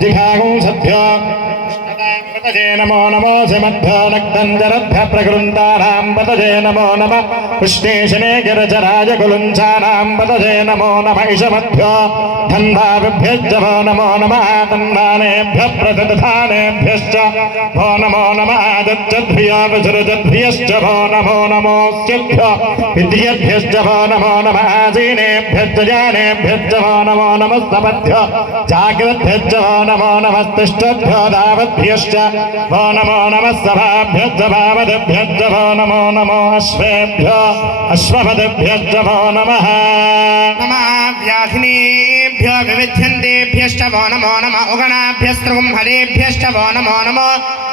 제가공 사평 पतजे नमो नमो समभ्यो नक्तञ्जरभ्य प्रकृन्तानां पतजे नमो नमः पुष्णेशने गिरजराज कुलुञ्चानां पतजे नमो नम इषमभ्यो धन्धाभ्यश्च भो नमो नमः तन्दानेभ्यः प्रतिदधानेभ्यश्च भो नमो नमः दच्चद्भ्यावसृजद्भ्यश्च भो नमो नमोऽस्यभ्य विद्यभ्यश्च भो नमो नमः आसीनेभ्यश्च जानेभ्यश्च भो नमो नमस्तमभ्य जाग्रद्भ्यश्च भो नमो नमस्तिष्ठभ्यो दावद्भ्यश्च भो नमो नमः सभाभ्यश्च भावदभ्यश्च भो नमो नमो अश्वेभ्यो अश्वपदभ्यश्च भो नमः नमः व्याधिनेभ्यो विविध्यन्तेभ्यश्च वो नमो नम उगणाभ्यस्त्रुं हरेभ्यश्च वो नमो नमो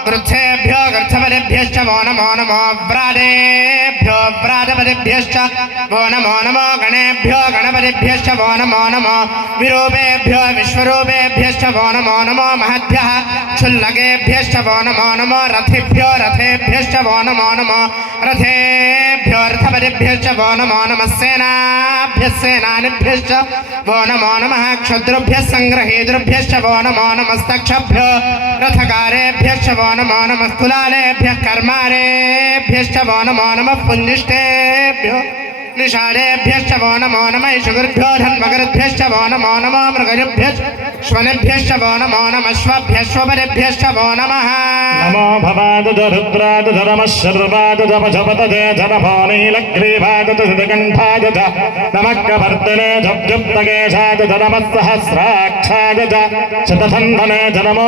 वृद्धेभ्यो गर्थपदेभ्यश्च वो नमो नमो व्राडेभ्यो व्राडपदेभ्यश्च वो नमो नमो गणेभ्यो गणपतिभ्यश्च वो नमो नमो विरूपेभ्यो विश्वरूपेभ्यश्च वो नमो नमो महद्भ्यः क्षुल्लकेभ्यश्च वो नमो नमो रथिभ्यो रथेभ्यश्च वो नमो नमो रथेभ्यो रथपतिभ्यश्च वो नमो नमः सेनाभ्यः सेनानिभ्यश्च वो नमो नमः क्षुद्रुभ्यः सङ्ग्रहेतृभ्यश्च वो नमो नमस्तक्षभ्यो रथकारेभ्यश्च वो नमो नमः कुलालेभ्यः कर्मारेभ्यश्च वो नमो नमः पुञ्जिष्टेभ्यो निषादेभ्यश्च वो नमो नम शुगुर्भ्यो धन्वगरुभ्यश्च वो नमो नम मृगजुभ्यश्वनेभ्यश्च वो नमो वो नमो भवादुदरुद्रादुधरमश्रवादुदपजपतदे जनभानीलग्रीवादुदकण्ठादुद नमः कवर्तने शतसन्धने नमो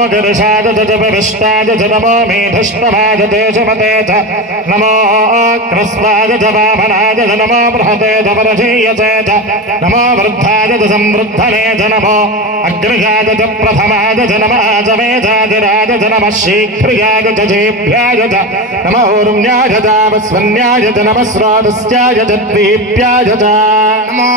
नमो नमो बृहते च परधीयते च नमो वृद्धादुज संवृद्धने च नमो अग्रजादुज प्रथमादुज नमः जमेजादिरादुज नमः शीघ्रियाय च जेभ्याय च नमो ऊर्म्याय च वस्वन्याय च नमः स्रोतस्याय च द्वीप्याय च नमो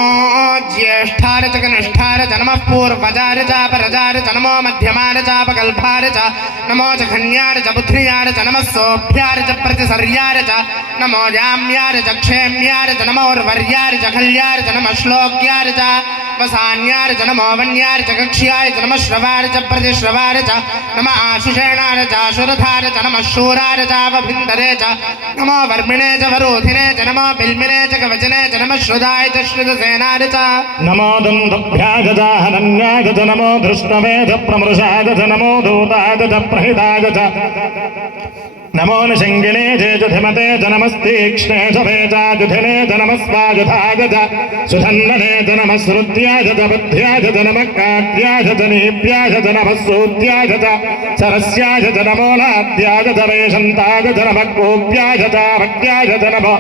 ज्येष्ठार च कनिष्ठार च नमः पूर्वजार च परजार च नमो मध्यमार च अपकल्पार च नमो च खन्यार च बुद्ध्यार च नमः सोऽभ्यार च प्रतिसर्यार च नमो जाम्यार च क्षेम्यार च नमोर्वर्यार च खल्यार च नमः श्लोक्यार च वसान्यार च नमो वन्यार च कक्ष्याय च नमः श्रवार च प्रतिश्रवार च नमः आशिषेणार च आशुरथार च नमः शूरार च अवभिन्दरे च नमो वर्मिणे च वरोधिने च नमो बिल्मिने च कवचने च नमः श्रुताय च श्रुतसेनार च नमो दन्तभ्याय च हनन्याय च नमो धृष्णवे च प्रमृषाय च नमो दूताय च प्रहिताय च नमो निषङ्गिने चेजुधिमते च नमस्तीक्ष्णे च भेजाजुधिने च नमस्वाजुधाय च सुधन्वने च नमः श्रुत्याय च बुद्ध्याय च नमः काट्याय च नीप्याय च नमः सूत्याय च सरस्याय च नमो नाद्याय च वेशन्ताय च नमः च भक्त्याय च नमो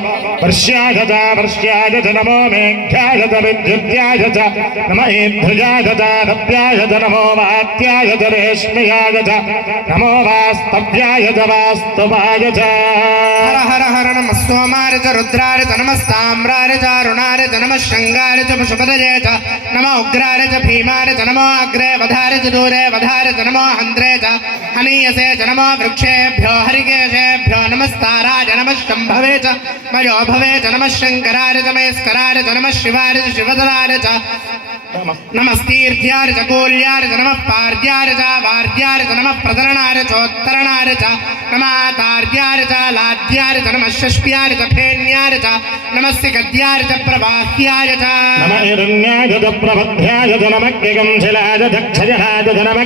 नमो ईध्रुजाय च नव्याय च नमो च रेश्मयाय च नमो वास्तव्याय। च वास्तवाय సమాగ హర హర హర నమ సోమారి చ రుద్రారి చ నమస్తామ్రారి చారుణారి చ నమ శృంగారి చ పశుపదయే చ నమ ఉగ్రారి చ భీమారి చ నమో అగ్రే వధారి చ దూరే వధారి చ నమో హంద్రే చ హనీయసే చ వృక్షేభ్యో హరికేశేభ్యో నమస్తారాయ నమ శంభవే చ మయోభవే చ నమ శంకరారి చ మయస్కరారి చ శివారి చ శివధరారి చ నమస్తీర్థ్యార్చ కూల్యార్చ నమ పార్ద్యార్చ వార్ద్యార్చ నమ ప్రదరణార్చోత్తరణార్చ నమాతార్ద్యార్చ లాద్యార్చ నమ షష్ప్యార్చ ఫేణ్యార్చ నమస్తి గద్యార్చ ప్రభాస్యార్చ నమ హిరణ్యాయ ప్రభధ్యాయ నమగ్నిగం శిలాయ దక్షజాయ నమ